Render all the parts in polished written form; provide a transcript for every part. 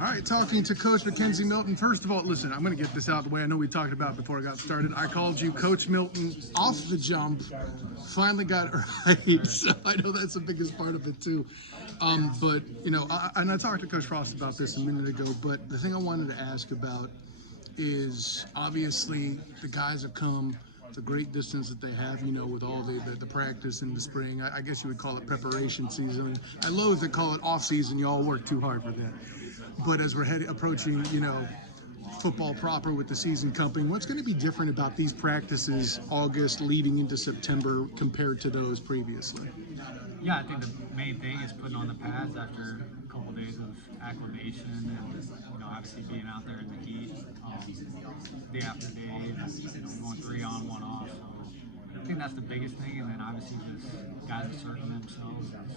All right, talking to Coach McKenzie Milton. First of all, listen, I'm going to get this out of the way. I know we talked about it before I got started. I called you Coach Milton off the jump. Finally got it right. So I know that's the biggest part of it, too. But, you know, and I talked to Coach Frost about this a minute ago, but the thing I wanted to ask about is obviously the guys have come the great distance that they have, you know, with all the practice in the spring. I guess you would call it preparation season. I loathe to call it off season. You all work too hard for that. But as we're approaching, you know, football proper with the season coming, what's going to be different about these practices August leading into September compared to those previously? Yeah, I think the main thing is putting on the pads after a couple of days of acclimation and, you know, obviously being out there in the heat day after day and, you know, going 3 on, 1 off. So I think that's the biggest thing. And then obviously just guys asserting themselves as,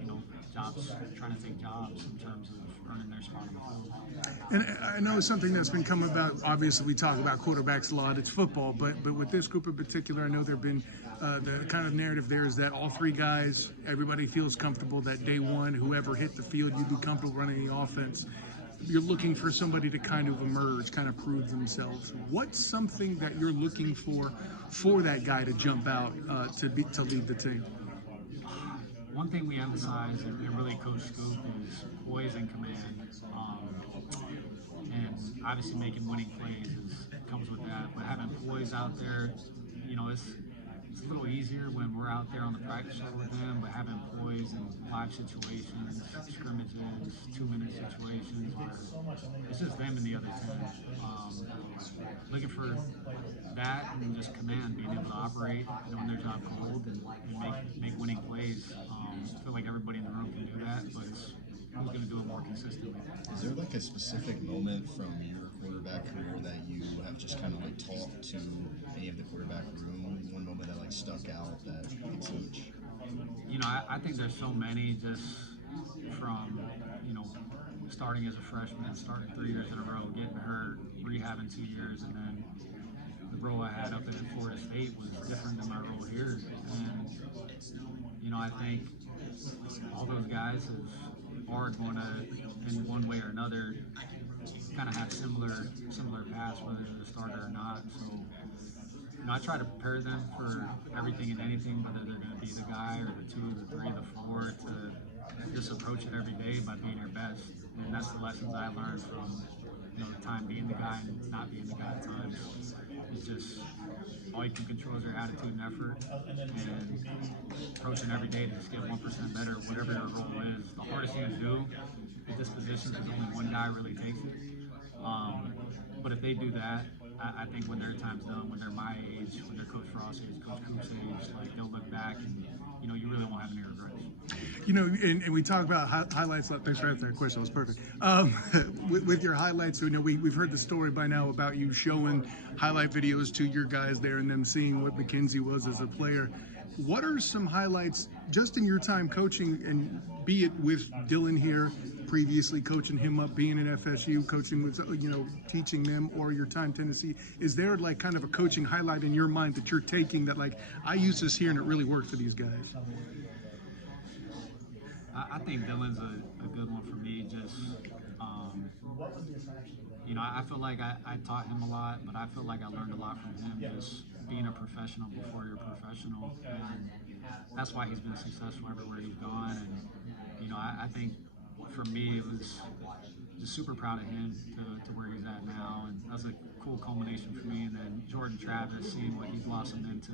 you know, trying to take jobs in terms of earning their spot on the field. And I know something that's been coming about, obviously we talk about quarterbacks a lot, it's football, but with this group in particular, I know there have been the kind of narrative there is that all 3 guys, everybody feels comfortable that day one, whoever hit the field, you'd be comfortable running the offense. You're looking for somebody to kind of emerge, kind of prove themselves. What's something that you're looking for that guy to jump out to lead the team? One thing we emphasize and really Coach Scoop is poise and command. And obviously making winning plays comes with that. But having poise out there, you know, it's a little easier when we're out there on the practice field with them, but having poise in live situations, scrimmages, 2-minute situations, where it's just them and the other team. Looking for that and just command, being able to operate, knowing their job cold, and make winning plays. I feel like everybody in the room can do that, but it's who's going to do it more consistently. Is there like a specific moment from your quarterback career that you have just kind of like talked to any of the quarterback room? One moment that like stuck out that it's huge? You know, I think there's so many just from, you know, starting as a freshman, starting 3 years in a row, getting hurt, rehabbing 2 years, and then the role I had up at Florida State was different than my role here. And, you know, I think all those guys are going to, in one way or another, kind of have similar paths, whether they're the starter or not. So, you know, I try to prepare them for everything and anything, whether they're going to be the guy or the 2, the 3, the 4, to just approach it every day by being your best. And that's the lessons I learned from, you know, the time being the guy and not being the guy at times. It's just all you can control is your attitude and effort, and approaching every day to just get 1% better, whatever your role is. The hardest thing to do at this position is only one guy really takes it. But if they do that, I think when their time's done, when they're my age, when they're Coach Frost age, Coach Coop's age, like they'll look back and, you know, you really won't have any regrets. You know, and we talk about highlights. Thanks for answering that question. That was perfect. With your highlights, you know, we've heard the story by now about you showing highlight videos to your guys there and them seeing what McKenzie was as a player. What are some highlights just in your time coaching, and be it with Dylan here, previously coaching him up, being in FSU, coaching with, you know, teaching them, or your time Tennessee? Is there like kind of a coaching highlight in your mind that you're taking that like, I use this here and it really worked for these guys? I think Dylan's a good one for me. Just, you know, I feel like I taught him a lot, but I feel like I learned a lot from him, just being a professional before you're a professional. And that's why he's been successful everywhere he's gone. And, you know, I think for me, it was just super proud of him to where he's at now. And that's a cool culmination for me. And then Jordan Travis, seeing what he blossomed into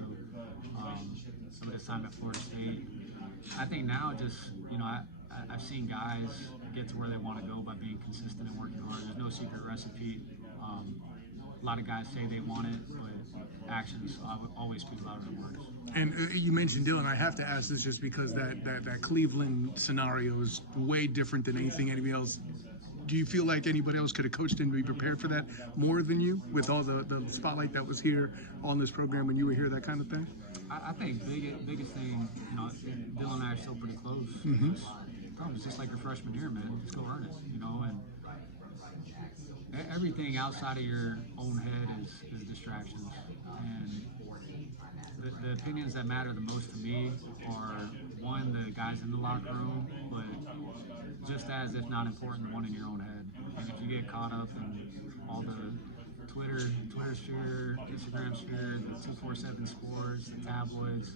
some of his time at Florida State. I think now just, you know, I've seen guys get to where they want to go by being consistent and working hard. There's no secret recipe. A lot of guys say they want it, but actions always speak louder than words. And you mentioned Dylan. I have to ask this just because that Cleveland scenario is way different than anything anybody else. Do you feel like anybody else could have coached him to be prepared for that more than you, with all the spotlight that was here on this program when you were here, that kind of thing? I think biggest thing, you know, Dylan and I are still pretty close. It's just like your freshman year, man. Just go earn it, you know. And everything outside of your own head is distractions. And the opinions that matter the most to me are one, the guys in the locker room, but just as, if not important, one in your own head. And if you get caught up in all the Twitter sphere, Instagram sphere, the 247 sports, the tabloids,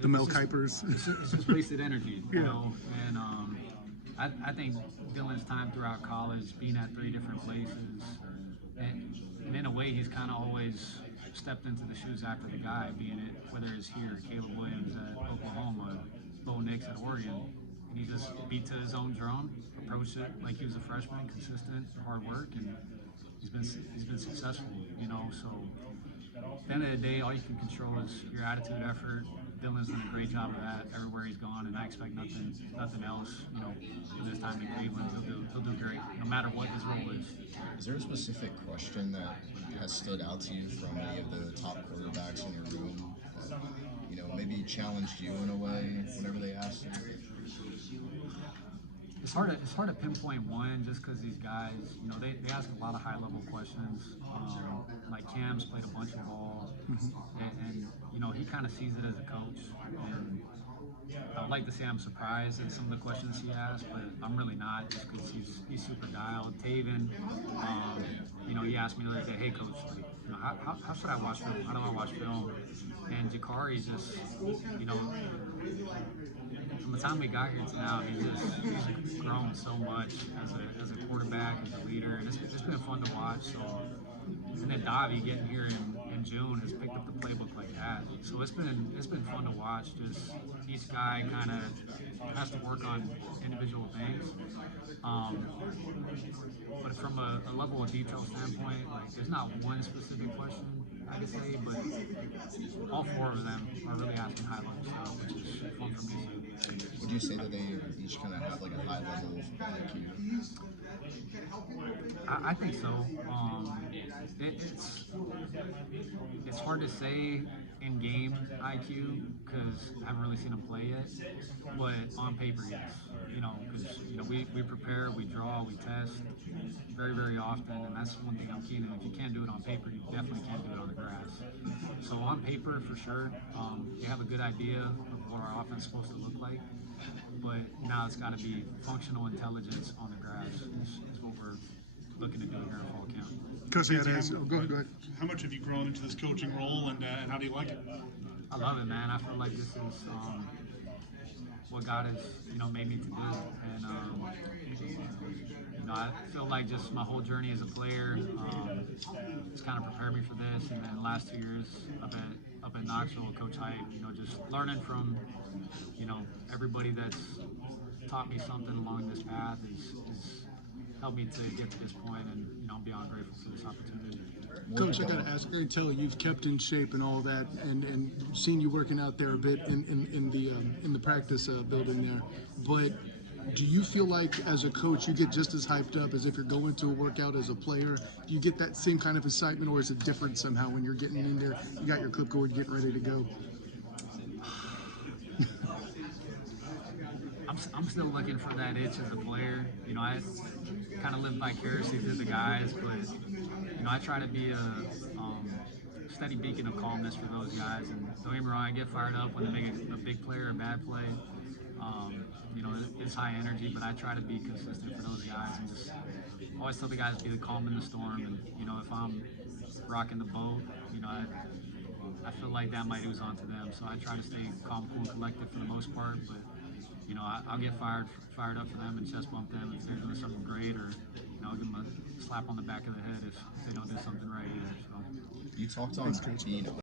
The Mel Kipers. it's just wasted energy, you Yeah. know. And I think Dylan's time throughout college, being at 3 different places, and in a way, he's kind of always stepped into the shoes after the guy, being it whether it's here, Caleb Williams at Oklahoma, Bo Nix at Oregon, and he just beat to his own drum, approached it like he was a freshman, consistent, hard work, and he's been successful, you know. So at the end of the day, all you can control is your attitude, effort. Dylan's done a great job of that everywhere he's gone, and I expect nothing else. You know, for this time in Cleveland, he'll do great, no matter what his role is. Is there a specific question that has stood out to you from any of the top quarterbacks in your room that, you know, maybe challenged you in a way whenever they asked you? It's hard to pinpoint one, just because these guys, you know, they ask a lot of high-level questions. Like Cam's played a bunch of ball, and you know, he kind of sees it as a coach. And I would like to say I'm surprised at some of the questions he asked, but I'm really not, just because he's super dialed. Taven, you know, he asked me the other day, "Hey, coach, like, you know, how should I watch film? How do I watch film?" And Jakari's just, you know, from the time we got here to now, he's grown so much as a quarterback, as a leader, and it's been fun to watch. So, and then Davi getting here in June has picked up the playbook like that. So it's been fun to watch. Just each guy kind of has to work on individual things. But from a level of detail standpoint, like there's not one specific question I could say, but all 4 of them are really asking high level stuff, which is fun for me too. Would you say that they each kind of have like a high level of IQ? I think so. It's hard to say in game IQ because I haven't really seen him play yet. But on paper, yes. You know, because you know we prepare, we draw, we test very, very often, and that's one thing I'm keen on. If you can't do it on paper, you definitely can't do it on the grass. So on paper, for sure, you have a good idea of what our offense is supposed to look like. But now it's got to be functional intelligence on the grass is what we're looking to do here in fall camp. Because he had asked, go ahead. How much have you grown into this coaching role, and how do you like it? I love it, man. I feel like this is what God has, you know, made me to do, and you know, I feel like just my whole journey as a player has kind of prepared me for this. And then the last 2 years up at Knoxville, Coach Hype, you know, just learning from, you know, everybody that's taught me something along this path is helped me to get to this point, and you know, I'm beyond grateful for this opportunity. Coach, I got to ask, I can tell you've kept in shape and all that, and seen you working out there a bit in the practice building there. But do you feel like as a coach you get just as hyped up as if you're going to a workout as a player? Do you get that same kind of excitement, or is it different somehow when you're getting in there, you got your clipboard, getting ready to go? I'm still looking for that itch as a player. You know, I kind of live vicariously through the guys, but you know, I try to be a steady beacon of calmness for those guys. And don't get me wrong, I get fired up when they make a big play or a bad play. You know, it's high energy, but I try to be consistent for those guys and just always tell the guys to be the calm in the storm. And you know, if I'm rocking the boat, you know, I feel like that might ooze onto them. So I try to stay calm, cool, and collected for the most part, but you know, I'll get fired up for them and chest bump them if they're doing something great, or you know, I'll give them a slap on the back of the head if they don't do something right either. So You talked on being